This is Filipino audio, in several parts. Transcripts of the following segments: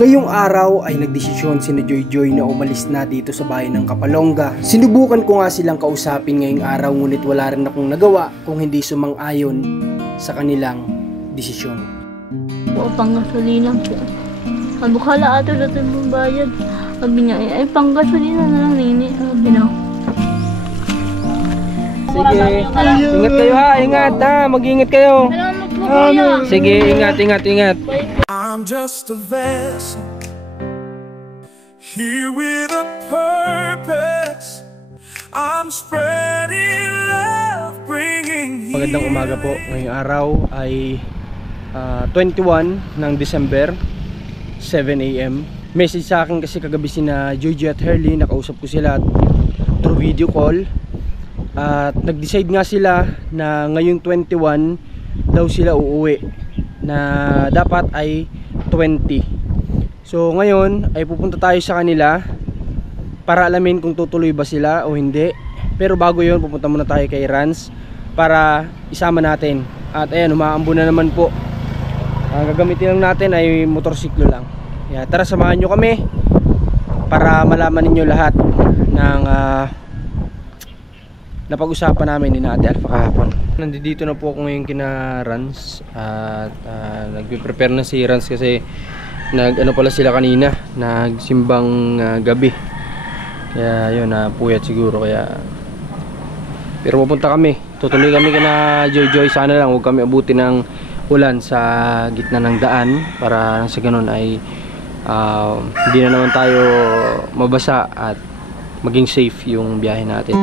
Ngayong araw ay nagdesisyon si Joy na umalis na dito sa bayan ng Kapalonga. Sinubukan ko nga silang kausapin ngayong araw, ngunit wala rin akong nagawa kung hindi sumang-ayon sa kanilang desisyon. O panggasolina po. Sabi ko, hala ato natin mong bayad. Sabi niya, ay panggasolina na lang nini. Sabi na. Sige, ingat kayo ha, ingat ha, mag-ingat kayo. Salamat po kuya. Sige, ingat. I'm just a vessel here with a purpose. I'm spreading love, bringing healing. Magandang umaga po. Ngayong araw ay 21 ng December, 7 AM. Message sa akin kasi kagabi sina Joy at Herly, nakausap ko sila through video call. At nag-decide nga sila na ngayong 21 daw sila uuwi, na dapat ay 20. So ngayon ay pupunta tayo sa kanila para alamin kung tutuloy ba sila o hindi. Pero bago yun, pupunta muna tayo kay Rans para isama natin. At ayan, umaambo na naman po. Ang gagamitin lang natin ay motorsiklo lang. Kaya tara, samahan nyo kami para malaman ninyo lahat ng napag-usapan namin ni Ate Alpha kahapon. Nandito na po ako ngayon kina Rans at nagpe-prepare na si Rans kasi nag-ano pala sila kanina, nagsimbang gabi. Kaya yun, napuyat siguro kaya. Pero pupunta kami, tutuloy kami kina Joy. Sana lang huwag kami abutin ng ulan sa gitna ng daan para sa ganun ay hindi na naman tayo mabasa at maging safe yung biyahe natin.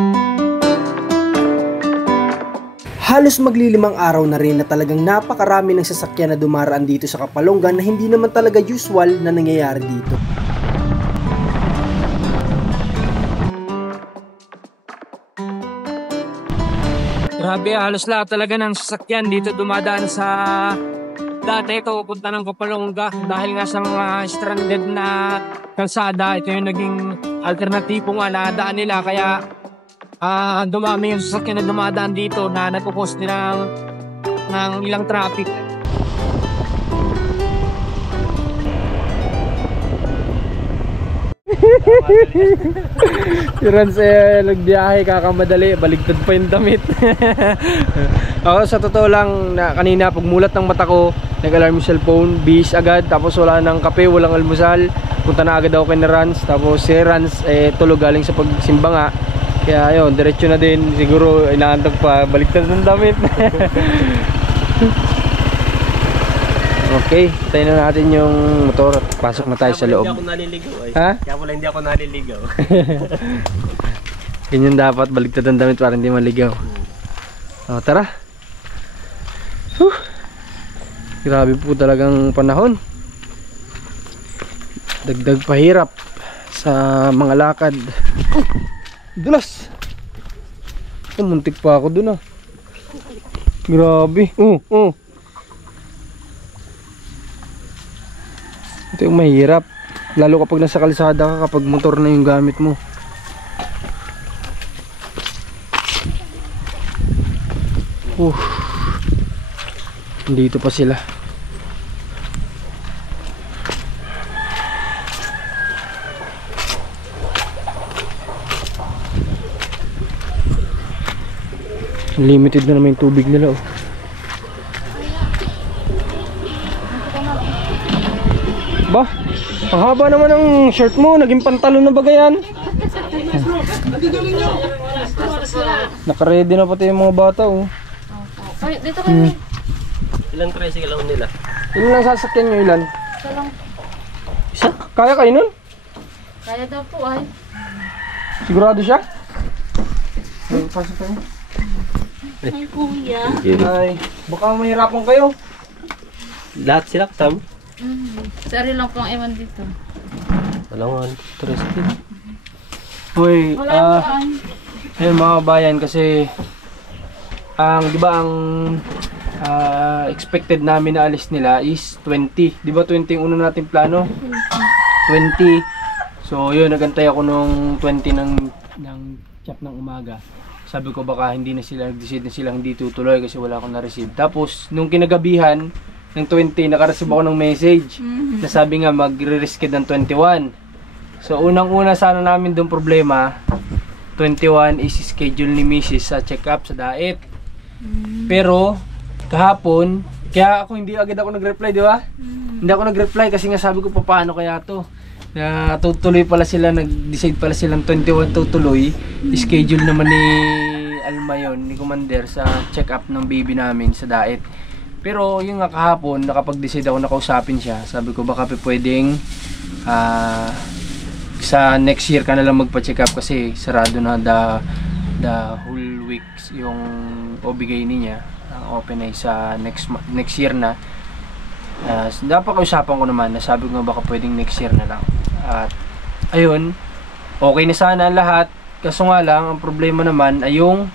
Halos maglilimang araw na rin na talagang napakarami ng sasakyan na dumaraan dito sa Kapalonga na hindi naman talaga usual na nangyayari dito. Grabe, halos lahat talaga ng sasakyan dito dumadaan sa dati ito pupunta ng Kapalonga dahil nga sa mga stranded na kalsada. Ito yung naging alternatibo nga na daan nila, kaya dumami yung sasakyan na dumadaan dito na nagpo-cause ng ilang traffic. Si Rans nagbiyahe kakamadali, baligtad pa yung damit. Ako sa totoo lang na kanina pagmulat ng mata ko, nag-alarm yung cellphone, bis agad, tapos wala nang kape, walang almusal. Punta na agad ako kay Rans, tapos si Rans tulog galing sa pagsimba nga. Kaya ayun, diretso na din, siguro inaantag pa, baligtad ng damit. Okay, tayo na natin yung motor at pasok na tayo sa loob. Hindi ako naliligaw ay. Ha? Kaya pala hindi ako naliligaw. Ganyan dapat, baligtad ng damit para hindi maligaw. O, tara. Grabe po talagang panahon. Dagdag pahirap sa mga lakad. Dulas. Muntik pa ako dun Grabe. Ito yung mahirap, lalo kapag nasa kalsada ka, kapag motor na yung gamit mo. Dito pa sila. Limited na naman yung tubig nila Ba, ang haba naman ng shirt mo, naging pantalon na ba yan? Naka-ready na pati yung mga bata Ay, dito kayo. Ilang tricycle lang nila? Ilan lang sasakyan nyo, ilan? Isa lang. Isa? Kaya kayo nun? Kaya daw po ay. Sigurado siya? Pasok tayo. Ay kuya. Ay, baka mahirapan kayo. Lahat sila kasama? Sari lang po ang ewan dito. Walang tricycle. Hoy, Wala po ay. ayun mga bayan, kasi di ba ang expected namin na alis nila is 20. Di ba 20 yung una nating plano? 20. So yun, nagantay ako nung 20 ng chat ng umaga. Sabi ko baka hindi na sila nag-decide na sila hindi tutuloy kasi wala akong na-receive. Tapos nung kinagabihan, ng 20, nakareceive ako ng message na sabi nga magre-risked ng 21. So unang-una sana namin doon problema, 21 is schedule ni Mrs. sa check-up sa diet. Pero kahapon, kaya ako hindi agad ako nag-reply, di ba? Hindi ako nag-reply kasi nga sabi ko paano kaya to. Na tutuloy pala sila, nag-decide pala silang 21 tutuloy. Schedule naman ni Alma yun, ni Commander sa check-up ng baby namin sa diet. Pero yung nga kahapon, nakapag-decide ako, nakausapin siya. Sabi ko baka pwedeng sa next year ka na lang magpa-check up kasi sarado na the whole weeks yung obigay niya. Ang open ay sa next year na. Napag-usapan ko naman na sabi ko baka pwedeng next year na lang. At ayun, okay na sana lahat. Kaso nga lang, ang problema naman ay yung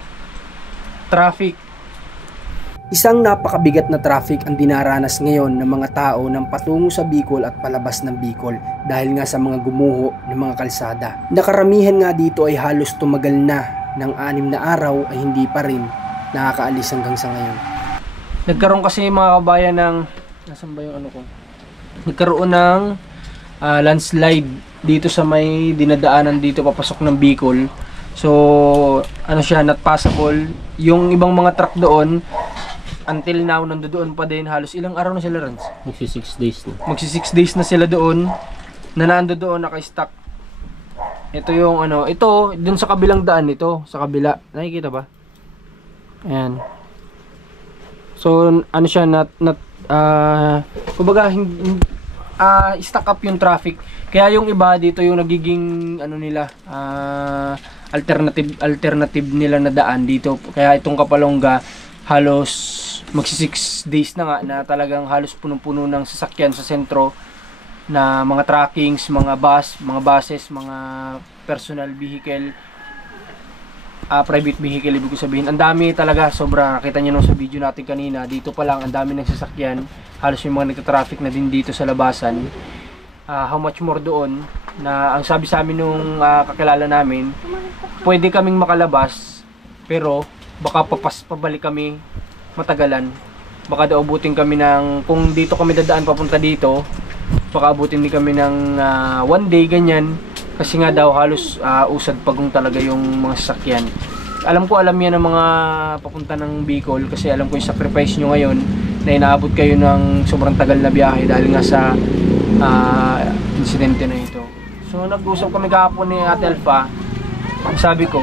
traffic. Isang napakabigat na traffic ang dinaranas ngayon ng mga tao ng patungo sa Bicol at palabas ng Bicol dahil nga sa mga gumuho ng mga kalsada. Nakaramihan nga dito ay halos tumagal na ng 6 na araw ay hindi pa rin nakakaalis hanggang sa ngayon. Nagkaroon kasi mga kabayan ng nasan ba yung ano ko? Nagkaroon ng landslide dito sa may dinadaanan dito papasok ng Bicol. So ano siya, not passable. Yung ibang mga truck doon until now nandoon pa din, halos ilang araw na sila, Rans? Magsi 6 days na. Magsi 6 days na sila doon na nandoon naka-stuck. Ito yung ano, ito dun sa kabilang daan nito, sa kabila. Nakikita ba? Ayan. So ano siya, kumbaga stuck up yung traffic. Kaya yung iba dito yung nagiging ano nila, alternative nila na daan dito. Kaya itong Kapalonga halos magsi 6 days na nga na talagang halos punong-puno ng sasakyan sa sentro na mga trackings, mga buses, mga personal vehicle, private vehicle, ibig ko sabihin. Ang dami talaga, sobra. Nakita niyo nung sa video natin kanina, dito pa lang ang dami ng sasakyan. Halos yung mga nagta-traffic na din dito sa labasan. How much more doon na ang sabi sa amin nung kakilala namin, pwede kaming makalabas pero baka pabalik kami matagalan. Baka daw abutin kami ng, kung dito kami dadaan papunta dito, baka abutin din kami ng 1 day ganyan. Kasi nga daw halos usad pagong talaga yung mga sasakyan. Alam yan ng mga papunta ng Bicol kasi alam ko yung sacrifice nyo ngayon na inaabot kayo ng sobrang tagal na biyahe dahil nga sa insidente na ito. So nag-usap kami kahapon ni Ate Alpha. Sabi ko,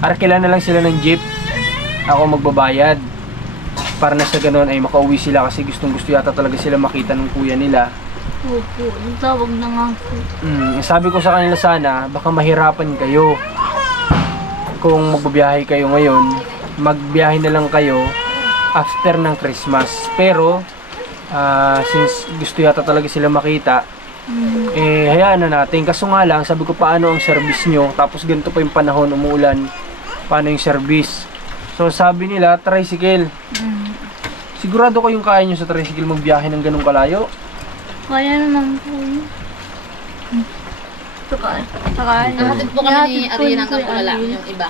arkila na lang sila ng jeep, ako magbabayad para na sa ganun ay makauwi sila kasi gustong gusto yata talaga sila makita ng kuya nila. Opo, tawag na nga po. Sabi ko sa kanila sana, baka mahirapan kayo. Kung magbabiyahe kayo ngayon, magbiyahe na lang kayo after ng Christmas. Pero, since gusto yata talaga sila makita, hayaan na natin. Kaso nga lang, sabi ko paano ang service nyo? Tapos ganito pa yung panahon, umuulan. Paano yung service? So sabi nila, tricycle. Sigurado kayong kaya nyo sa tricycle magbiyahe ng ganung kalayo? Kaya naman po yun. Saka Nahatid po kami ni nahatid po Ariel ni hanggang Kuya Bulala, Ariel. yung iba.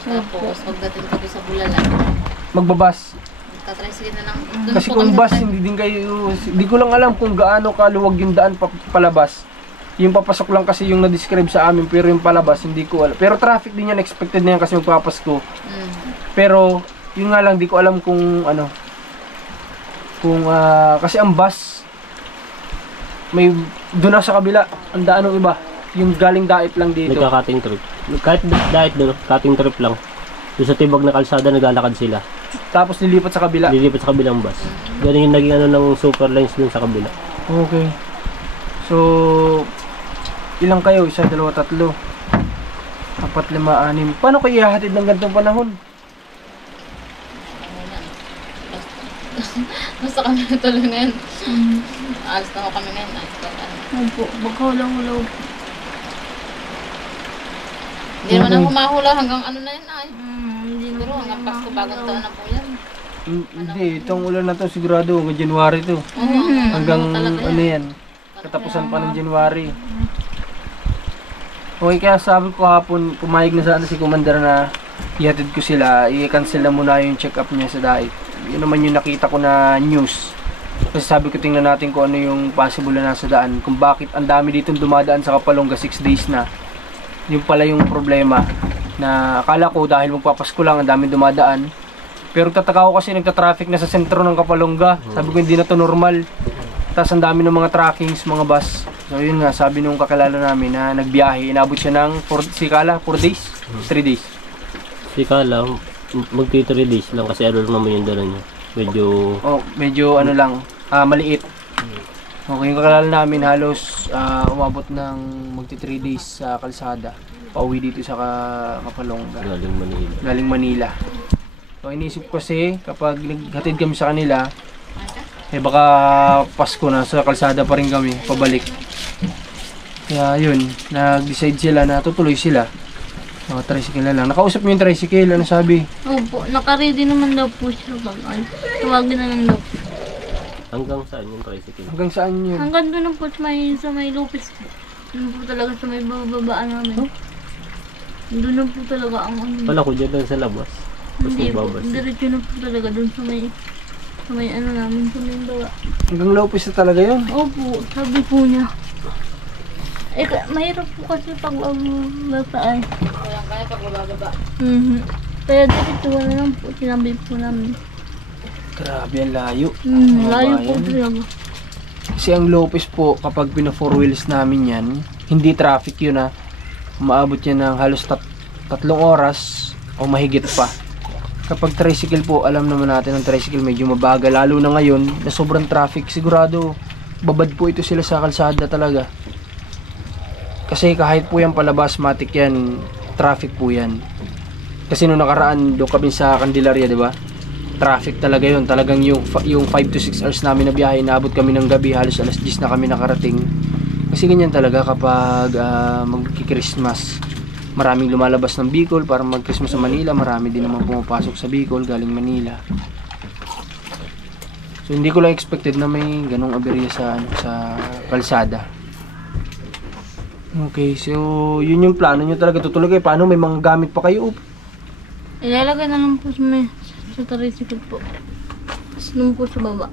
Tapos pagdating ko doon sa Bulala, Magbabas. tatricycle na lang. Doon Kasi po kung kami sa bus, hindi ko lang alam kung gaano kaluwag yung daan palabas. Yung papasok lang kasi yung na-describe sa amin, pero yung palabas, hindi ko alam. Pero traffic din yan, expected na yan kasi magpapasko. Pero, yun nga lang, di ko alam kung ano. Kasi ang bus, may doon na sa kabila, ang daan ng iba. Yung galing Daet lang dito. Nagka-cutting trip. Kahit Daet doon, cutting trip lang. Doon sa tibag na kalsada, naglalakad sila. Tapos lilipat sa kabila. Lilipat sa kabilang bus. Ganun yung naging ano ng super lines dun sa kabila. Okay. So, ilang kayo? 1, 2, 3, 4, 5, 6. Paano kayo ihahatid ng ganitong panahon? Basta kami natuloy ngayon. Alas na ako kami ngayon. Opo, magkahulaw-hulaw. Hindi naman ako mahula hanggang ano na yan ay. Hindi Siguro hanggang Pasko, bagong taon na po yan. Hindi, itong ulan na to sigurado hanggang January to. Hanggang ano yan, katapusan pa ng January. Okay, kaya sabi ko hapon, pumayag na sana si Commander na ihatid ko sila, i-cancel na muna yung check-up niya sa Daet. Yun naman yung nakita ko na news Kasi sabi ko tingnan natin kung ano yung possible na nasa daan. Kung bakit ang dami dito dumadaan sa Kapalonga 6 days na. Yung pala yung problema. Na akala ko dahil magpapasko lang ang dami dumadaan. Pero tataka ko kasi nagta-traffic na sa sentro ng Kapalonga. Sabi ko hindi na to normal. Tapos ang dami ng mga trackings, mga bus. So yun nga, sabi nung kakilala namin na nagbiyahe. Inabot siya ng 4 days? 3 days. Sika lang, magti 3 days lang kasi ano naman yung dala niya. Medyo ano lang, maliit. Okay, yung kakilala namin halos umabot ng magti 3 days sa kalsada. Pauwi dito sa Kapalonga. Galing Manila. So inisip ko kasi kapag naghatid kami sa kanila, baka Pasko na sa kalsada pa rin kami, pabalik. Kaya yun, nag-decide sila na tutuloy sila. Tricycle na lang. Nakausap mo yung tricycle, ano sabi? Opo, naka-ready naman daw po siya. Tawagin na lang daw. Hanggang saan yung tricycle? Hanggang saan yun? Hanggang doon na po sa may Lopez. Doon po talaga sa may bababaan namin. Doon na po talaga ang ano. Pala ko dyan lang sa labas. Tapos Hindi po, magbabas. diretso na po talaga doon sa may ano namin, sa may bawa. Hanggang Lopez na talaga yun? Opo, sabi po niya. Mahirap po kasi pag bababa. Kaya pag bababa. Kaya diretso na lang po, sinabi po namin. Grabe, ang layo. Layo po talaga. Kasi ang Lopez po, kapag pina 4 wheels namin yan, hindi traffic yun ha. Umaabot yan ng halos 3 oras o mahigit pa. Kapag tricycle po, alam naman natin ang tricycle medyo mabagal. Lalo na ngayon, na sobrang traffic. Sigurado, babad po ito sila sa kalsada talaga. Kasi kahit po yan palabas, matik yan, traffic po yan. Kasi nung nakaraan, doon kami sa Candelaria, di ba? Traffic talaga yun. Talagang yung 5 to 6 hours namin na biyahe, naabot kami ng gabi, halos alas 10 na kami nakarating. Kasi ganyan talaga kapag magki-Christmas. Maraming lumalabas ng Bicol para mag-Christmas sa Manila. Marami din naman pumapasok sa Bicol galing Manila. So hindi ko lang expected na may ganong aberya sa kalsada. Okay, so yun yung plano nyo talaga. Tutuloy kayo. Paano? May mga gamit pa kayo? Ilalagay na lang po sa tricycle po. Tapos nung po sa baba.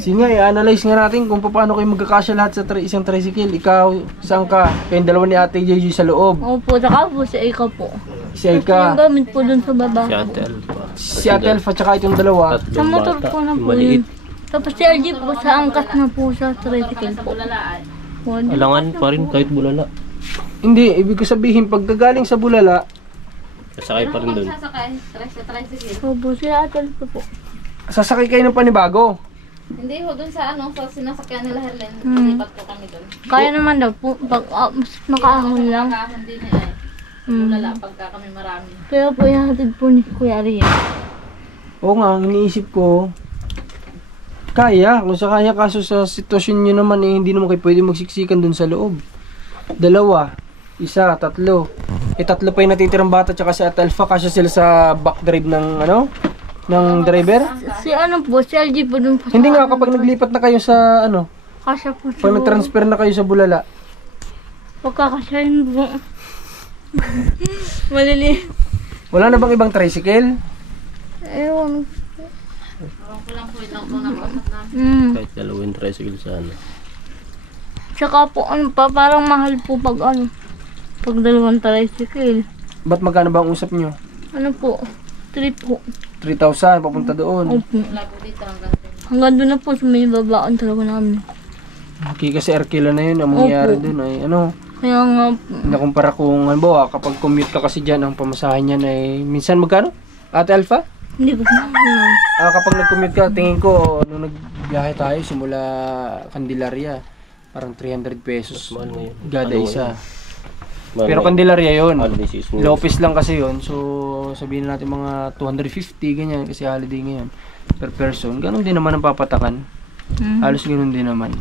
Sige nga, i-analyze nga natin kung paano kayo magkakasya lahat sa isang tricycle. Ikaw, saan ka? Kayong dalawa ni Ate JJ sa loob. Opo, saka po si Eka po. Si Yung Eka, gamit po dun sa baba. Si Ate Alpha. si Ate Alpha, tsaka itong dalawa. Sa motor po na po yun. Tapos si LG po, sa angkas na po sa tricycle po. Alangan pa rin kahit bulala. Hindi, ibig ko sabihin, pagkagaling sa Bulala, Kasakay pa rin doon. Sasakay, tricycle. Opo, si Ate Alpha po. sasakay kayo ng panibago. Hindi ho, dun sa sa sinasakyan nila Helen. Nilipat po kami dun. Kaya naman daw po, pag mas makaahon lang. Kakahon din niya Lala pagka kami marami. Kaya po ihatid po ni Kuya Ariel. Oo nga, ang iniisip ko, kaya, kung sa kaya, kaso sa sitwasyon nyo naman, hindi naman kayo pwede magsiksikan dun sa loob. 2, 1, 3. 3 pa yung natitirang bata tsaka si Ate Alpha, kasya sila sa back drive ng ng driver. Si po, si LG po dun po. Hindi nga, kapag naglipat na kayo sa Kasya po siya. pag nag-transfer na kayo sa Bulala. Pagkakasyahin po. Malili. Wala na bang ibang tricycle? Ewan. Parang ko lang po ilang po ng pasat namin. Kahit dalawin tricycle sa ano. Tsaka po, parang mahal po pag pag 2 tricycle. Ba't magkano ba ang usap nyo? Ano po? 3 po. 3,000 papunta doon. Opo. Wala po dito hanggang Hanggang doon na po sa may babaan talaga namin. Okay, kasi Arkila na yun. Ang mangyayari doon ay Kaya nga po. nakumpara kung halimbawa kapag commute ka kasi dyan, ang pamasahin niyan ay minsan magkano? Ate Alpha? Hindi ko po. Kapag nag-commute ka, tingin ko nung nagbiyahe tayo simula Candelaria, parang 300 pesos Mahal ngayon. gada Ano isa. Mahal Pero ngayon. Candelaria yun. Holiday season. Lopez lang kasi yun. So sabihin na natin mga 250 ganyan kasi holiday ngayon per person. Ganon din naman ang papatakan. Halos ganon din naman.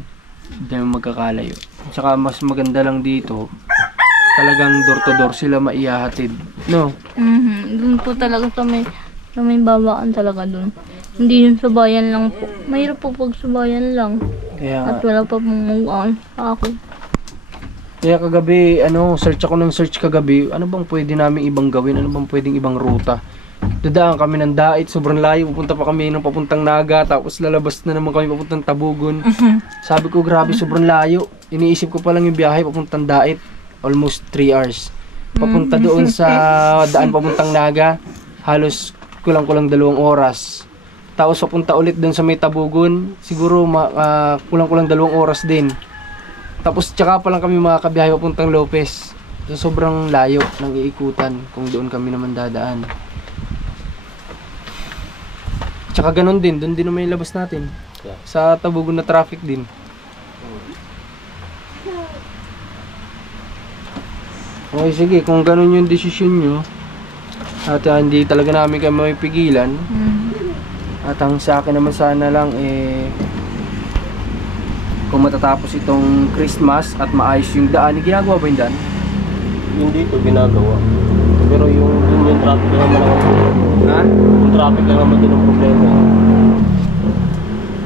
Hindi naman magkakalayo. Saka mas maganda lang dito, talagang door to door sila maihahatid. No? Doon po talaga sa may babaan talaga doon. Hindi yun sa bayan lang po. Mahirap po pag sa bayan lang. Kaya At wala pa pong mag-aan sa ako. Kaya kagabi, search ako ng search kagabi, ano bang pwede namin ibang gawin, ano bang pwedeng ibang ruta. Dadaan kami ng Dait, sobrang layo, pupunta pa kami ng papuntang Naga, tapos lalabas na naman kami papuntang Tabugon. Sabi ko, grabe, sobrang layo. Iniisip ko pa lang yung biyahe papuntang Dait, almost 3 hours. Papunta doon sa daan papuntang Naga, halos kulang-kulang 2 oras. Tapos papunta ulit doon sa may Tabugon, siguro kulang-kulang 2 oras din. Tapos tsaka pa lang kami makakabiyahe papuntang Lopez. So, sobrang layo ng iikutan kung doon kami naman dadaan. Tsaka ganun din, doon din naman yung labas natin. Sa Tabugon na traffic din. Okay, sige, kung ganun yung desisyon nyo, at hindi talaga namin kayo mapipigilan, at ang sa akin naman sana lang, kung matatapos itong Christmas at maayos yung daan, ginagawa ba yung daan? Hindi ito ginagawa. Pero yung traffic lang naman ang Ha? yung traffic lang naman din ang problema.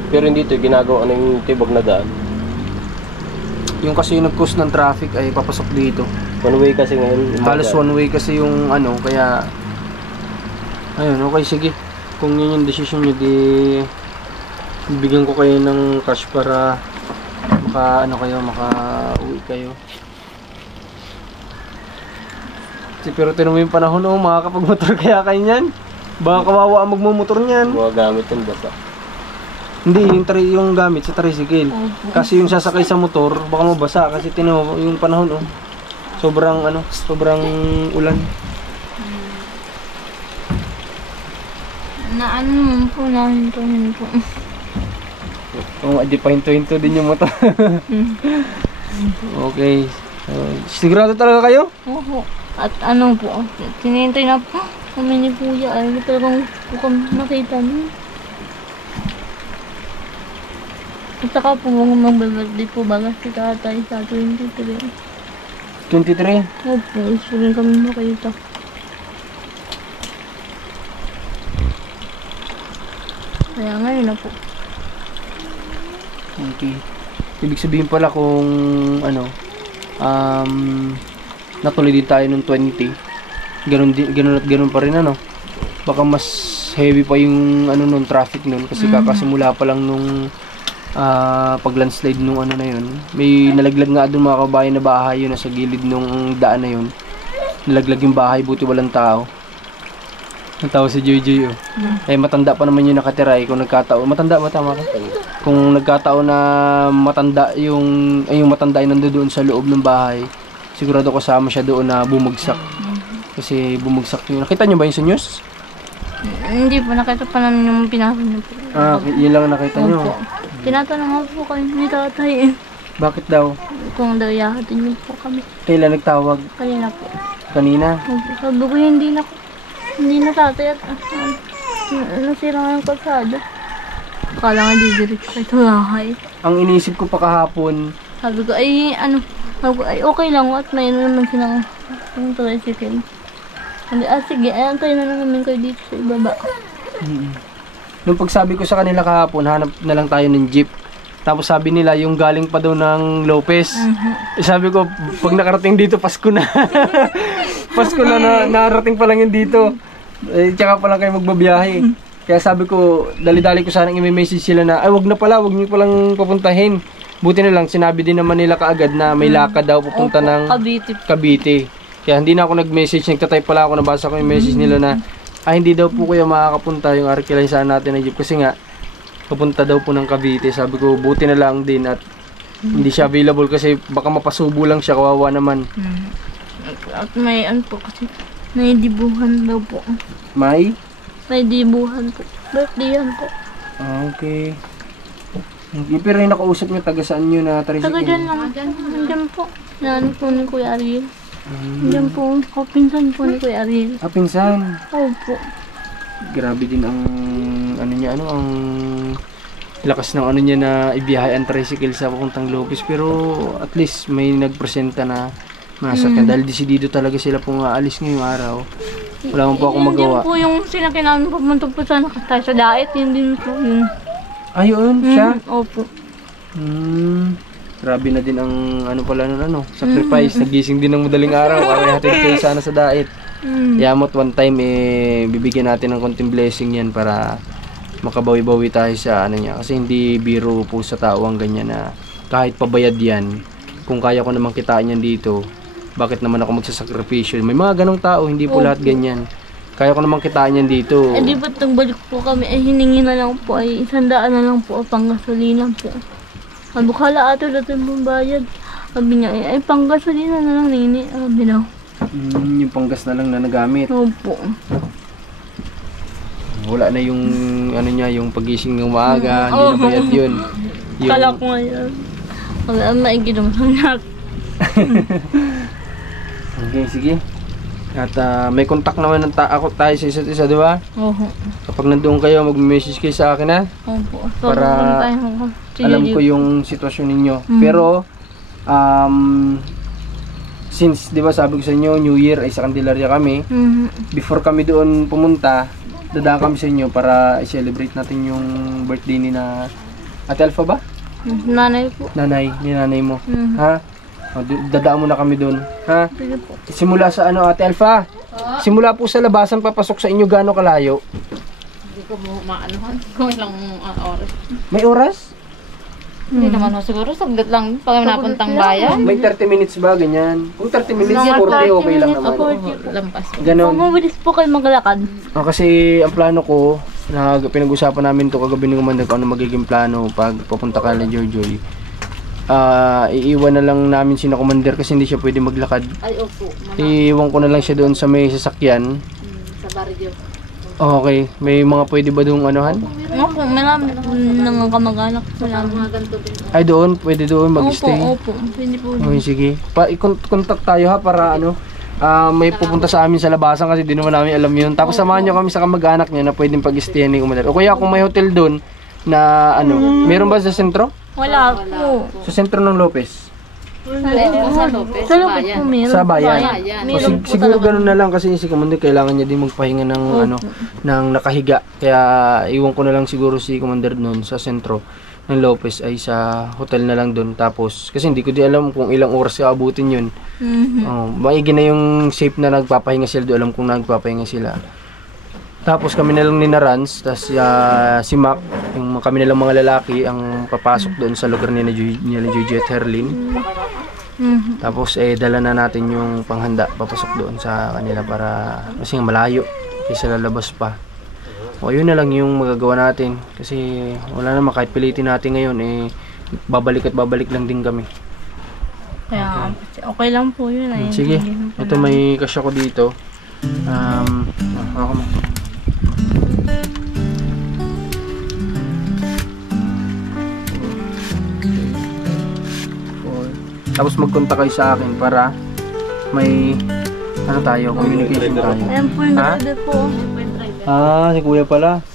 Pero hindi ito ginagawa na yung tibag na daan. Yung kasi yung nag-cause ng traffic ay papasok dito. One way kasi ngayon. Halos one way kasi yung ano, kaya ayun, okay, sige. Kung yun yung decision nyo, di bigyan ko kayo ng cash para maka-uwi kayo. Pero tinan mo yung panahon, makakapag-motor kaya kayo niyan. Baka kawawa ang magmumotor niyan. Mga gamit yung basa. Hindi, yung gamit sa tricycle. Kasi yung sasakay sa motor, baka mabasa. Kasi tinan mo, yung panahon, sobrang ulan. Naano po namin po. Di pahinto-hinto din yung motor. Okay. Sigurado talaga kayo? Oo. At ano po, tinintay na po kami ni Kuya. Ay, talagang po kami nakita niyo. At saka po mag-birthday po baga si tatay sa 23. 23? Opo, gusto rin kami makita. Kaya ngayon na po. Okay. Ibig sabihin pala kung natuloy din tayo nung 20. Ganun pa rin Baka mas heavy pa yung nung traffic nun kasi kakasimula pa lang nung pag-landslide nung na yun. May nalaglag nga doon mga kabayan na bahay yun nasa gilid nung daan na yun. Nalaglag yung bahay, buti walang tao. Ang tao si Joy. Matanda pa naman yung nakatira kung nagkataon. Matanda ba tama ka? Kung nagkataon na matanda yung matanda ay nandoon sa loob ng bahay, sigurado kasama siya doon na bumagsak. Kasi bumagsak yun. Nakita niyo ba yung sa news? Hindi po, nakita pa namin yung pinasa niyo po. Yun lang nakita niyo. Opo. Tinatanong nga po kayo ni tatay Bakit daw? Kung daw yahatin niyo po kami. Kailan nagtawag? Kanina po. Kanina? Opo. Sabi ko hindi na tatay at nasira nga yung kalsada. Akala nga didiretso kayo sa bahay. Ang iniisip ko pa kahapon, Sabi ko ay okay lang at may naman silang tricycle. Sabi, sige, antayin na namin kayo dito sa ibaba. nung pagsabi ko sa kanila kahapon, hanap na lang tayo ng jeep. Tapos sabi nila, yung galing pa daw ng Lopez. Sabi ko, pag nakarating dito, Pasko na. Pasko na, narating pa lang yun dito. Tsaka pa lang kayo magbabiyahe. Kaya sabi ko, dali-dali ko sanang i-message sila na, ay wag na pala, wag niyo palang papuntahin. Buti na lang, sinabi din naman nila kaagad na may lakad daw pupunta ng Cavite. Kaya hindi na ako nag-message, nagtatype pala ako, nabasa ko yung message nila na, hindi daw po kuya makakapunta yung Arkilain sana natin ng jeep. Kasi nga, papunta daw po ng Cavite. Sabi ko, buti na lang din at hindi siya available kasi baka mapasubo lang siya, kawawa naman. At may po kasi, may dibuhan daw po. May dibuhan po. Birthday yan po. Okay. Pero yung nakausap niyo, taga saan nyo na tricycle? Taga dyan lang. Dyan po. Yan po ni Kuya Ariel. Dyan po. Pinsan po ni Kuya Ariel. Pinsan. Opo. Grabe din ang ang lakas ng niya na ibiyahe ang tricycle sa papuntang Lopez, pero at least may nagpresenta na masakyan dahil desidido talaga sila pong aalis ngayong araw. Wala man po akong magawa. Yan po yung sinakyan namin pumunta po sa nakatay sa Dait, yun din po yun. Ayun, siya? Opo. Grabe na din ang pala nun sacrifice. Nagising din ng madaling araw para hatid kayo sana sa Dait. Yamot one time bibigyan natin ng konting blessing yan para makabawi-bawi tayo sa ano niya. Kasi hindi biro po sa tao ang ganyan na kahit pabayad yan, kung kaya ko namang kitain yan dito, bakit naman ako magsasakripisyo? May mga ganong tao, hindi po lahat ganyan. Kaya ko namang kitain yan dito. Eh di ba't nang balik po kami, hiningi na lang po ay 100 na lang po panggasolina po. Sabi ko, hala ate, natin pong bayad. Sabi niya, ay panggasolina na lang nini. Sabi daw. Yung panggas na lang na nagamit. Opo. Wala na yung ano niya, yung pagising ng maaga, hindi na bayad yun. Kala ko ngayon. Sabi, maigidong sanat. Okay, sige. At may contact naman ng ako tayo sa isa't isa, di ba? Oho. Kapag nandoon kayo, mag-message kayo sa akin, ha? Opo. Para alam ko yung sitwasyon ninyo. Pero, since, di ba sabi ko sa inyo, New Year ay sa Candelaria kami, before kami doon pumunta, dadaan kami sa inyo para i-celebrate natin yung birthday ni na Ate Alpha ba? Nanay po. Nanay, ni nanay mo. Ha? O, dadaan muna kami doon. Ha? Sige po. Simula sa ano, Ate Alpha? Simula po sa labasan, papasok sa inyo, gaano kalayo? Hindi ko mo maanohan. Kung ilang oras. May oras? Hindi naman ho, siguro saglit lang pag napuntang bayan. May 30 minutes ba, ganyan? Kung 30 minutes, 40, okay lang naman. Lampas. Ganon. Kung mabilis po kayo maglakad. Kasi ang plano ko, na pinag-usapan namin to kagabi ng Commander kung ano magiging plano pag papunta ka na Jojoy. Iiwan na lang namin si na Commander kasi hindi siya pwede maglakad. Ay, opo. Iiwan ko na lang siya doon sa may sasakyan. Sa barrio. Okay, may mga pwede ba doong anuhan? Opo, marami po nang kamag-anak. Mga ganito din. Ay doon, pwede doon mag-stay. Opo, pwede po. Okay, sige. I-contact tayo ha para ano, may pupunta sa amin sa labasan kasi di naman namin alam yun. Tapos samahan nyo kami sa kamag-anak niya na pwedeng pag-stayan ni Commander. O kaya kung may hotel doon na ano, meron ba sa sentro? Wala po. Sa sentro ng Lopez? Sa Lopez, Sa loob po meron. Sa bayan. Bayan. Meron po Siguro talaga. ganun na lang kasi si Commander kailangan niya din magpahinga ng ano, ng nakahiga. Kaya iwan ko na lang siguro si Commander noon sa sentro ng Lopez ay sa hotel na lang doon. Tapos kasi hindi ko di alam kung ilang oras abutin yun. Maigi na yung safe na nagpapahinga sila doon. Alam kung nagpapahinga sila. Tapos kami na lang ni Narans, tapos si Mac, yung kami na lang mga lalaki ang papasok doon sa lugar ni Juji at Herlin. Tapos dala na natin yung panghanda papasok doon sa kanila para kasi malayo kaysa lalabas pa. O yun na lang yung magagawa natin kasi wala naman kahit pilitin natin ngayon babalik at babalik lang din kami. Kaya okay lang po yun. Sige, ito may kasya ko dito. Ako na. Tapos magkontak kayo sa akin para may ano tayo, communication tayo. Ayan po yung driver po. Si kuya pala.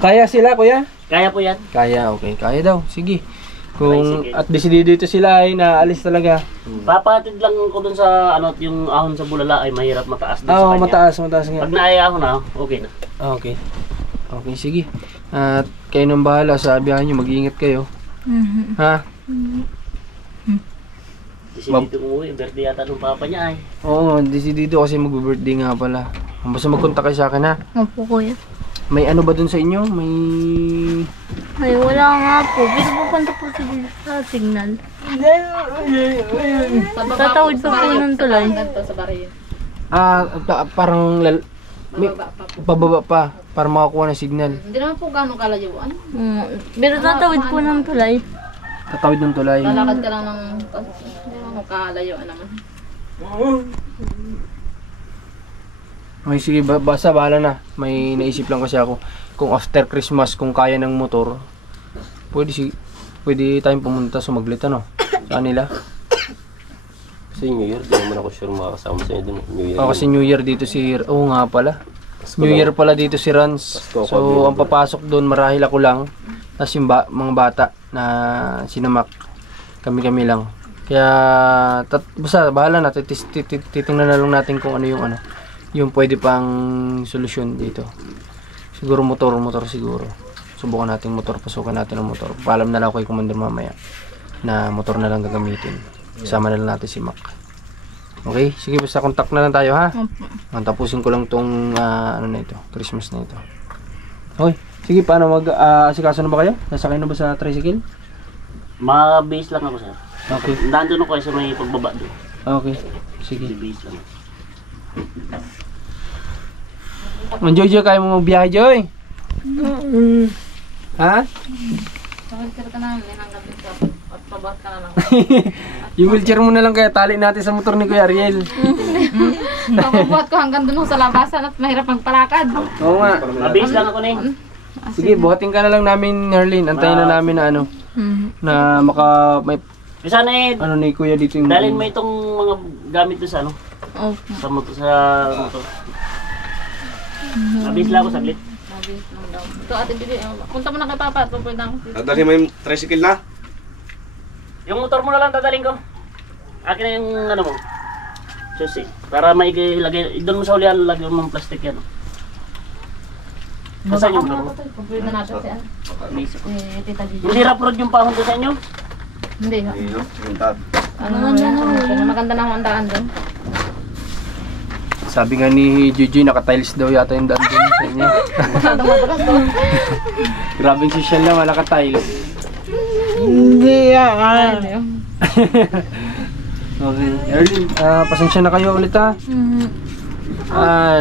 Kaya sila, kuya? Kaya po yan. Kaya, okay. Kaya daw, sige. Kung at desidido ito sila ay naalis talaga. Papatid lang ko dun sa ano, yung ahon sa bulala ay mahirap mataas din sa kanya. mataas nga. Pag naaya ako na, okay na. Okay. Okay, sige. At kayo nang bahala sa biyahe nyo, mag-iingat kayo. Ha? Kasi dito umuwi, birthday yata ng papa niya ay. Oo, desidido kasi mag-birthday nga pala. Basta magkontak kayo sa akin ha. Opo kuya. May ano ba dun sa inyo? May... Ay wala nga po. Pero pupunta po sa signal. Tatawid pa po ng tulay. Sa barrio. Parang may pababa pa para makakuha ng signal. Hindi naman po gano'ng kalayuan. Pero tatawid po ng tulay. Tatawid ng tulay. Lalakad ka lang ng hindi naman kalayuan naman. Okay, sige, basta bahala na. May naisip lang kasi ako. Kung after Christmas, kung kaya ng motor, pwede tayong pumunta sumaglit ano, sa kanila. Kasi New Year, di naman ako sure makakasama sa inyo dun. New Year. Kasi New Year dito si... Oo nga pala. New Year pala dito si Rans. So, ang papasok doon, marahil ako lang. Tapos yung mga bata na sinamak. Kami-kami lang. Kaya, basta, bahala na. Titingnan na lang natin kung ano yung pwede pang solusyon dito. Siguro motor siguro. Subukan natin motor, pasukan natin ang motor. Paalam na lang ako kay Commander mamaya na motor na lang gagamitin. Kasama na lang natin si Mac. Okay, sige, basta contact na lang tayo ha. Opo. Tapusin ko lang tong ano na ito, Christmas na ito. Okay, sige, paano asikaso na ba kayo? Nasakay na ba sa tricycle? Ma-base lang ako sir. Okay. Nandun ako sa may pagbaba doon. Okay, sige. Base lang. Joy, kaya mo magbiyahe, Joy? Ha? Pag-sir ka na, hanggang dito. At pabat ka na lang. Yung wheelchair mo na lang kaya tali natin sa motor ni Kuya Ariel. Papabuhat ko hanggang dun sa labasan at mahirap magpalakad. Oo nga. Ma-base lang ako na eh. Sige, buhatin ka na lang namin, Herlin. Antayin na namin na ano, na may Sana eh, ano ni Kuya dito yung... dalhin mo itong mga gamit doon sa ano, Opo. sa motor. Ma-base lang ako saglit. Ito ate Bibi, punta mo na kay Papa at pupunta ako. Dadalhin mo yung tricycle na? Yung motor mo na lang dadalhin ko. Akin na yung ano mo. Susi. Para mailagay, doon mo sa ulian, lagyan mo ng plastic yan. Nasaan yung motor mo? Pupunta natin si ano. Si Tita Gigi. Hindi rough road yung pahon doon sa inyo? Hindi ha. Iyo, sintad. Maganda na ang daan doon. Sabi nga ni Gigi, naka-tiles daw yata yung daan dun sa inyo. Masyadong madalas doon. Grabing social na, wala ka-tiles. Okay. Erlyn, pasensya na kayo ulit ha.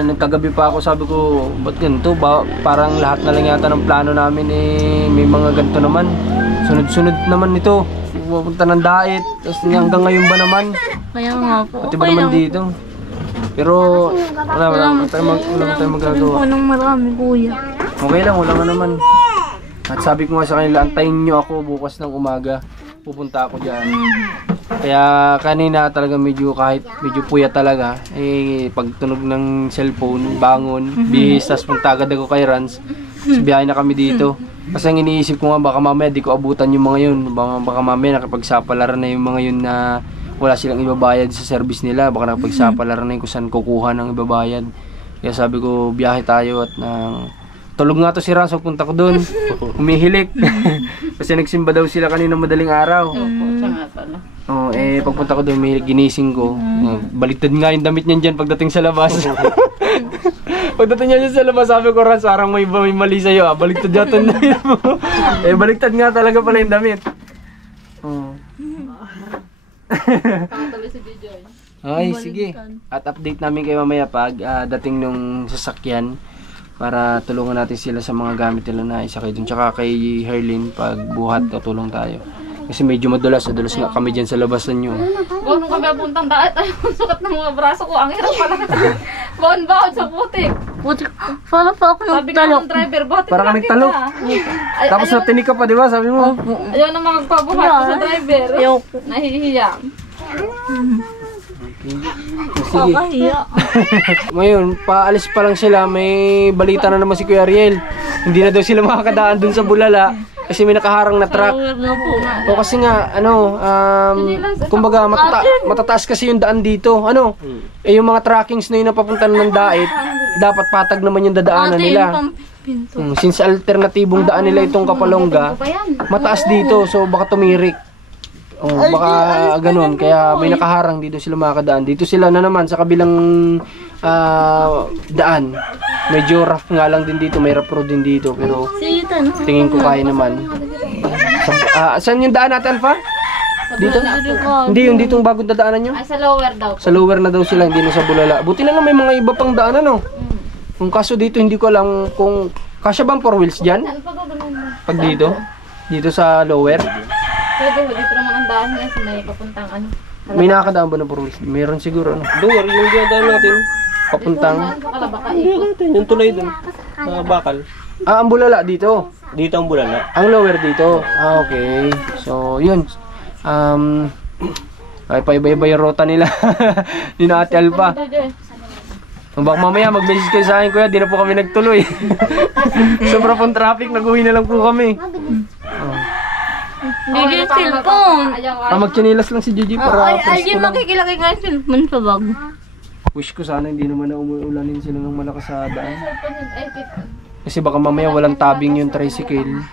Nagkagabi pa ako, sabi ko, ba't ganito? Parang lahat na lang yata ng plano namin eh, may mga ganito naman. Sunod-sunod naman nito. Pupunta ng diet, tapos hanggang ngayon ba naman? Kaya nga po. Pati ba naman dito? Pero wala tayong magagawa. Po ng marami, kuya. Okay lang, wala nga naman. At sabi ko nga sa kanila, antayin nyo ako bukas ng umaga. Pupunta ako dyan. Kaya kanina talaga medyo puyat talaga. Eh, pagtunog ng cellphone, bangon, bihis, tapos punta agad ako kay Rans. Tapos biyahe na kami dito. Kasi ang iniisip ko nga, baka mamaya di ko abutan yung mga yun. Baka mamaya nakipagsapalaran na yung mga yun na wala silang ibabayad sa service nila. Baka nakipagsapalaran na yung kung saan kukuha ng ibabayad. Kaya sabi ko, biyahe tayo at tulog nga to si Rans, punta ko doon. Humihilik. Kasi nagsimba daw sila kanina madaling araw. Siya nga pala. Oh, pagpunta ko doon, may ginising ko. Baliktad nga yung damit niyan dyan pagdating sa labas. Pagdating niya dyan sa labas, sabi ko, Rans, parang may mali sa'yo. Baliktad yata yung damit mo. Baliktad nga talaga pala yung damit. Pangtuloy si Gigi. Ay, sige. At update namin kayo mamaya pag dating nung sasakyan para tulungan natin sila sa mga gamit nila na isakay dun. Tsaka kay Herlin, pag buhat, tutulong tayo. Kasi medyo madulas nga kami dyan sa labasan nyo. Nung kami puntang daat, ay, sukat ng mga braso ko. Ang hirap pala. Baon-baon sa putik. Putik, para pa ako Sabi nga nagtalok. ng driver, bakit Para kami talok. Tapos natinig ka pa, di ba? Sabi mo. Ayaw na magpabuhat ko sa driver. Ayoko. Nahihiya. Sige. Kakahiya. Ngayon, paalis pa lang sila, may balita na naman si Kuya Ariel. Hindi na daw sila makakadaan dun sa Bulala kasi may nakaharang na truck. O kasi nga, kumbaga matataas kasi yung daan dito. Yung mga trackings na yun na papunta ng Daet, dapat patag naman yung dadaanan nila. Since alternatibong daan nila itong Kapalongga, mataas dito, so baka tumirik. Baka ganun, kaya may nakaharang, dito sila makakadaan. Dito sila na naman sa kabilang daan. Medyo rough nga lang din dito, may rough road din dito, pero tingin ko kaya naman. Saan yung daan natin, Alpha? Dito? Hindi, yung ditong bagong dadaanan nyo? Ay, sa lower daw. Sa lower na daw sila, hindi na sa Bulala. Buti na lang may mga iba pang daan, ano? Kung kaso dito, hindi ko alam kung kasya bang 4 wheels dyan? Pag dito? Dito sa lower? Pwede, dito naman ang daan niya sa may papuntang ano. May nakakadaan ba ng 4 wheels? Meron siguro, ano? Lower, yung dinadaan natin. Papuntang? Kalabaka ikot. Yung tulay doon. Bakal. Ang Bulala dito? Dito ang Bulala. Ang lower dito? Okay. So, yun. Ay, paiba-iba yung rota nila. Di na Ate Alpha. Baka mamaya mag-message kayo sa akin, kuya, di na po kami nagtuloy. Sobra pong traffic, nag-uwi na lang po kami. Gigi yung cellphone. Magchinilas lang si Gigi para Ay, press ko lang. makikilagay nga yung cellphone sa bag. Wish ko sana hindi naman na umuulanin sila ng malakas sa daan. Kasi baka mamaya walang tabing yung tricycle.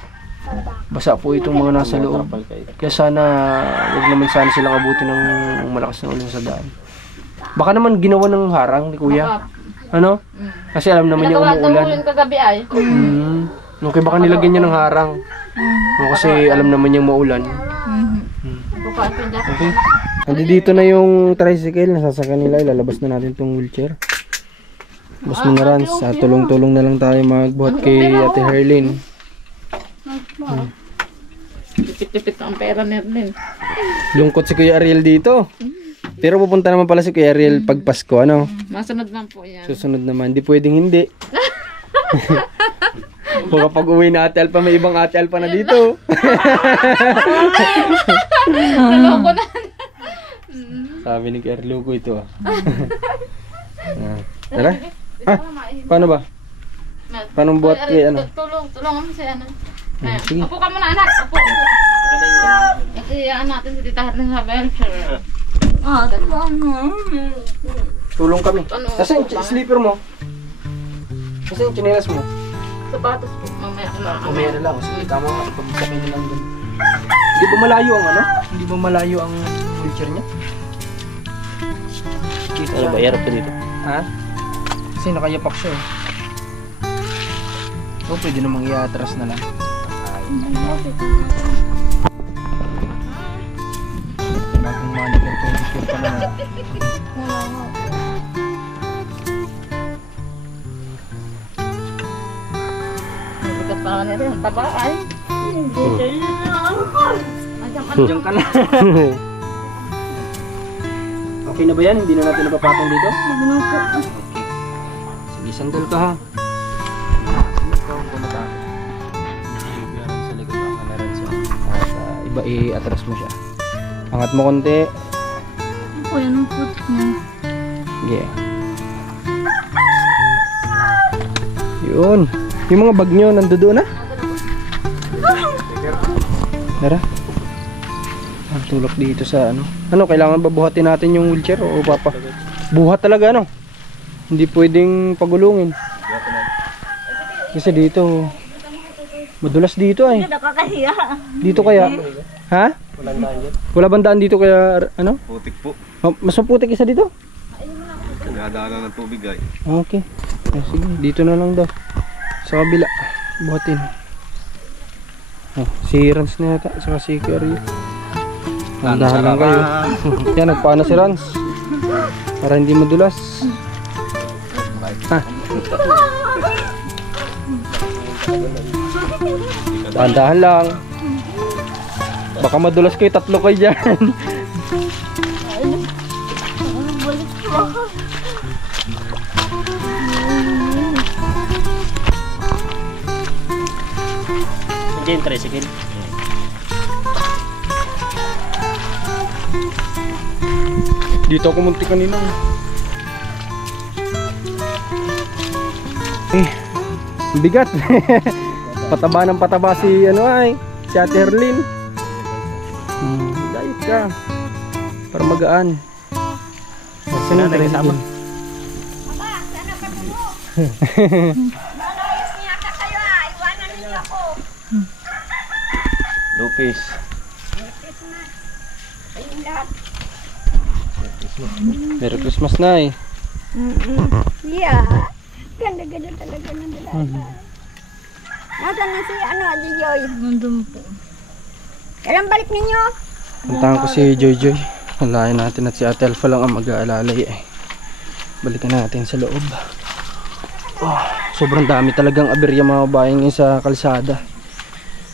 Basa po itong mga nasa loob. Kaya sana, wag naman sana silang abutin ng malakas na ulan sa daan. Baka naman ginawa ng harang ni kuya. Ano? Kasi alam naman niya Pinagawa umuulan. daw yung kagabi ay. Okay, baka nilagyan niya ng harang. Kasi alam naman niyang maulan. Bukaan ko dyan. Okay. Dito na yung tricycle. Nasasaka nila. Ilalabas na natin tong wheelchair. Bus mo na Rans. Tulong-tulong na lang tayo magbuhat kay Ate Herlin. Tipit-tipit ang pera na rin. Lungkot si Kuya Ariel dito. Pero pupunta naman pala si Kuya Ariel pag Pasko, ano? Masunod lang po yan. Susunod naman. Di pwedeng hindi. Baka pag uwi na Ate Alpa, may ibang Ate Alpa na dito. Naloko na. Sabi ni Kuya Arluco ito. Tara. Paano ba? Paano buhat kay ano? Tulungan mo si ano. Sige. Upo ka muna anak. Upo. Kasi natin si Tita Herlin sa Belcher. Tulong kami. Kasi yung sleeper mo. Kasi yung chinelas mo. Sapatos po. Mamaya na. Mamaya na lang. Sige, tama nga. Ipag-isapin nyo lang dun. Hindi ba malayo ang ano? Hindi ba malayo ang wheelchair niya? Ano ba? Yarap ka dito. Ha? Kasi nakayapak siya eh. So, pwede namang i-atras na lang. Bagong manik ng tubig pa naman. Bigat pa ka nila. Taba ay. Diyan ka na. Okay na ba yan? Hindi na natin napapatong dito? Sige, sandal ka ha. Sa likod ang kanaran siya. At iba i-atras mo siya. Angat mo konti. Ako yan ang foot mo. Yeah. Yun. Yung mga bag nyo nandoon na? Tara. Ang tulak dito sa ano. Ano, kailangan ba buhatin natin yung wheelchair o papa? Buhat talaga ano? Hindi pwedeng pagulungin. Kasi dito madulas dito ay. Dito kaya? Ha? Wala bang daan dito kaya ano? Putik po. Oh, mas maputik isa dito? Nadaanan ng tubig ay. Okay. Sige, dito na lang daw. Sa kabila. Buhatin. Oh, si Rans na yata. Saka si Curry. Andahan lang kayo. Yan, nagpaano si Rans. Para hindi madulas. Ha? Andahan lang. Baka madulas kayo. Tatlo kayo dyan. Nandiyan yung tricycle. Dito ako muntik kanina. Bigat. Pataba ng pataba si ano ay, si Ate Herlin. Diet ka. Para magaan. Sino na kasama? Lupis. Merry Christmas na eh. Yeah. Ganda-ganda talaga ng dalaga. Nasaan na si Ate Joy? Nandun po. Kailan balik ninyo? Puntahan ko si Joy Joy. Halayan natin at si Ate Alpha lang ang mag-aalalay eh. Balikan natin sa loob. Oh, sobrang dami talagang aberya mga babaeng ngayon sa kalsada.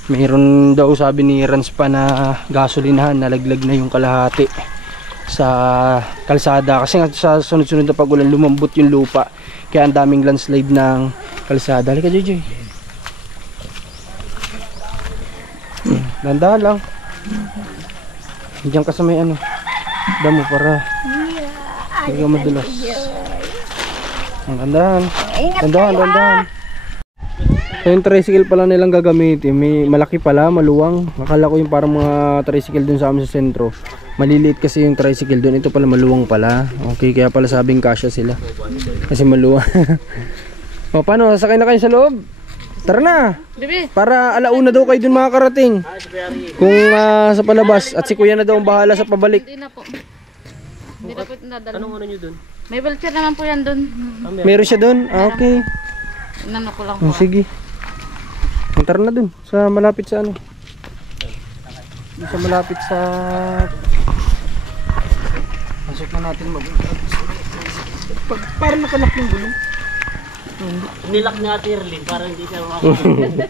Mayroon daw sabi ni Rans pa na gasolinahan, nalaglag na yung kalahati sa kalsada. Kasi nga sa sunod-sunod na pag-ulan lumambot yung lupa. Kaya ang daming landslide ng kalsada. Halika Joy Joy. Dandahan lang. Diyan ka sa may ano damo para hindi ka madulas. Dandahan. Dandahan. So yung tricycle pala nilang gagamitin, may malaki pala, maluwang. Akala ko yung parang mga tricycle dun sa amin sa sentro. Maliliit kasi yung tricycle dun. Ito pala maluwang pala. Okay, kaya pala sabing kasya sila. Kasi maluwang. O paano, sasakay na kayo sa loob? Tara na. Para alauna daw kayo dun makakarating. Kung sa palabas. At si kuya na daw ang bahala sa pabalik. Hindi na po. Hindi na po nadala. Anong ano nyo dun? May wheelchair naman po yan dun. Meron siya doon? Ah, okay. Inano ko lang Oh, po. sige. Tara na dun. Sa malapit sa ano. Sa malapit sa... Pasok na natin mag... Parang nakalak yung gulong. Nilak ni Ate Erlyn para hindi siya makakita.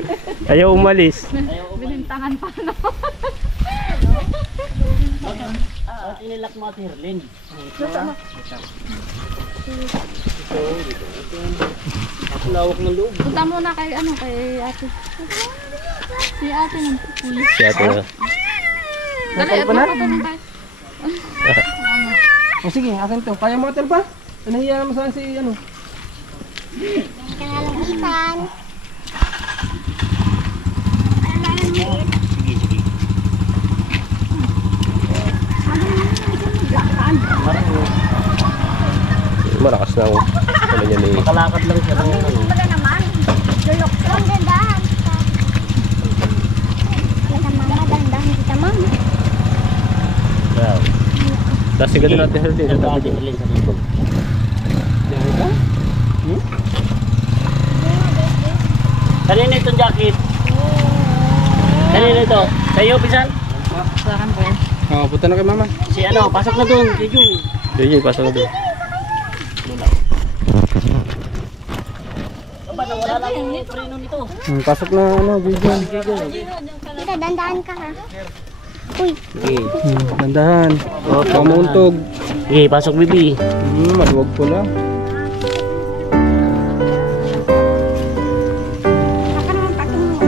Ayaw umalis. Binintangan pa na. Nilak mo Ate Erlyn. Lawak ng loob. Punta muna kay ano kay ate. Si ate ng pulis. Si ate na. Dali, at makatulong tayo. Oh, sige, akin to. Kaya mo pa? Nahiya naman saan si ano? Kalalitan. Malakas na ako. Ano niya ni... Makalakad lang siya. Wala naman. Dulok lang, dandahan. Kita mama, dandahan kita mama. Wow. Tapos sigado natin sa dito. Ate Erlyn sa likod. Kanina itong jacket. Kanina ito. Sa iyo, Pisan? Sa akin po yan. Oh, punta na kay mama. Si ano, pasok na doon. Si Jun. Sige, pasok na doon. Aba, nawala lang yung preno nito. Pasok na ano, video. Kita, dandahan ka ha. Uy, Dandahan. Pamuntog. Okay, pasok bibi. Maluwag po lang. saka naman pating mo.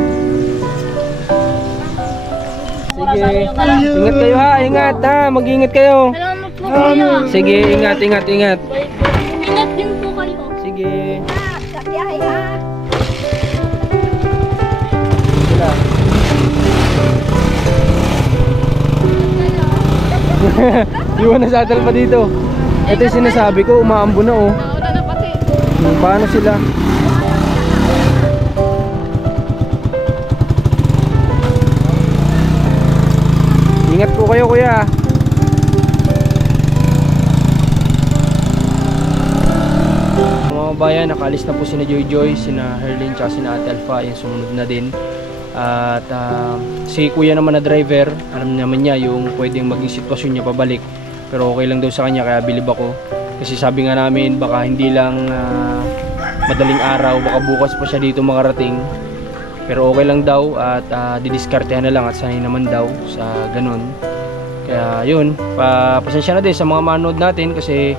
Sige. Ingat kayo ha, ingat ha. Mag-ingat kayo. Salamat po kuya. Sige, ingat. Ingat din po kayo. Sige. Sa biyahe ha. Iwan na sa atal pa dito. Ito yung sinasabi ko, umaambo na oh. Nauna na pati. Paano sila? Ingat po kayo kuya. Mga bayan, nakaalis na po sina Joy Joy, sina Herlyn, tsaka sina Ate Alpha, yung sumunod na din. At si kuya naman na driver, alam naman niya yung pwedeng maging sitwasyon niya pabalik. Pero okay lang daw sa kanya, kaya bilib ako. Kasi sabi nga namin, baka hindi lang madaling araw, baka bukas pa siya dito makarating. Pero okay lang daw at didiskartehan na lang at sanay naman daw sa ganun. Kaya yun, pasensya na din sa mga manood natin kasi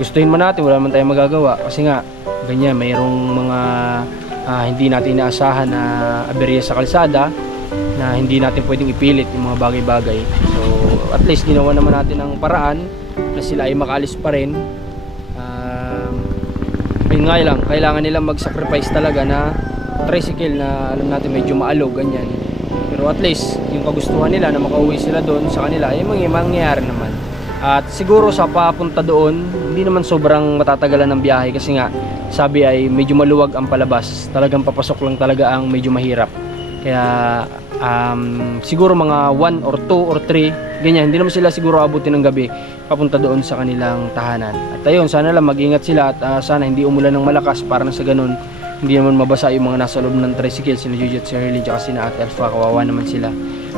gustuhin man natin, wala man tayong magagawa. Kasi nga, ganyan, mayroong mga hindi natin inaasahan na aberya sa kalsada na hindi natin pwedeng ipilit yung mga bagay-bagay. So at least ginawa naman natin ang paraan na sila ay makaalis pa rin. Yun nga lang, kailangan nilang mag-sacrifice talaga na tricycle na alam natin medyo maalog, ganyan. Pero at least yung kagustuhan nila na makauwi sila doon sa kanila ay mangyayari naman. At siguro sa papunta doon, hindi naman sobrang matatagalan ng biyahe kasi nga sabi ay medyo maluwag ang palabas. Talagang papasok lang talaga ang medyo mahirap. Kaya siguro mga 1 or 2 or 3, ganyan. Hindi naman sila siguro abutin ng gabi papunta doon sa kanilang tahanan. At ayun, sana lang mag-ingat sila at sana hindi umulan ng malakas para na sa ganun hindi naman mabasa yung mga nasa loob ng tricycle, sina Juju at si Herlyn tsaka sina Ate Alpha, kawawa naman sila.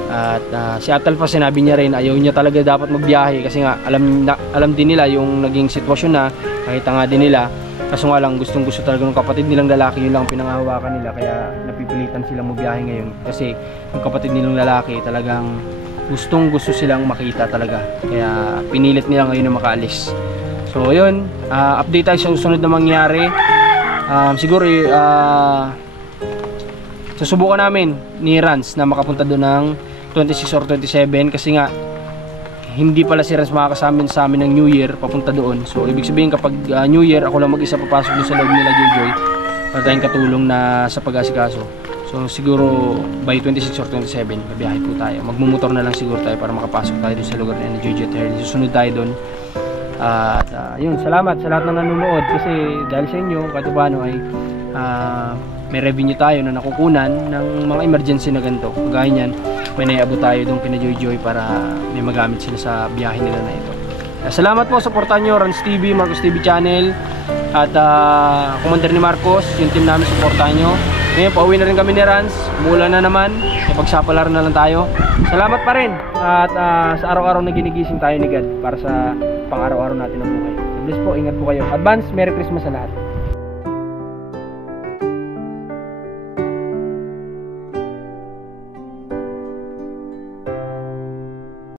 At si Ate Alpha sinabi niya rin ayaw niya talaga dapat magbiyahe kasi nga alam din nila yung naging sitwasyon na nakita nga din nila. Kaso nga lang gustong gusto talaga ng kapatid nilang lalaki, yun lang pinangahawakan nila kaya napipilitan silang magbiyahe ngayon kasi yung kapatid nilang lalaki talagang gustong gusto silang makita talaga kaya pinilit nila ngayon na makaalis. So yun, update tayo sa susunod na mangyari. Siguro susubukan namin ni Rans na makapunta doon ng 26 or 27 kasi nga hindi pala si Rans makakasama sa amin ng New Year papunta doon. So ibig sabihin kapag New Year ako lang mag-isa papasok doon sa loob nila Joy para tayong katulong na sa pag-asikaso. So siguro by 26 or 27 babiyahe po tayo. Magmumotor na lang siguro tayo para makapasok tayo doon sa lugar ni Joy at Herlyn. Susunod tayo doon. At yun, salamat sa lahat ng nanonood kasi dahil sa inyo kahit paano ay may revenue tayo na nakukunan ng mga emergency na ganito. Kagaya niyan, may naiabot tayo doon kina Joy para may magamit sila sa biyahe nila na ito. Salamat po, supportan nyo Rans TV, Marcos TV Channel at Commander ni Marcos, yung team namin, supportan nyo. Ngayon, pauwi na rin kami ni Rans, mula na naman, ipagsapalaran na lang tayo. Salamat pa rin at sa araw-araw na ginigising tayo ni God para sa pang-araw-araw natin na buhay. God bless po, ingat po kayo. Advance, Merry Christmas sa lahat.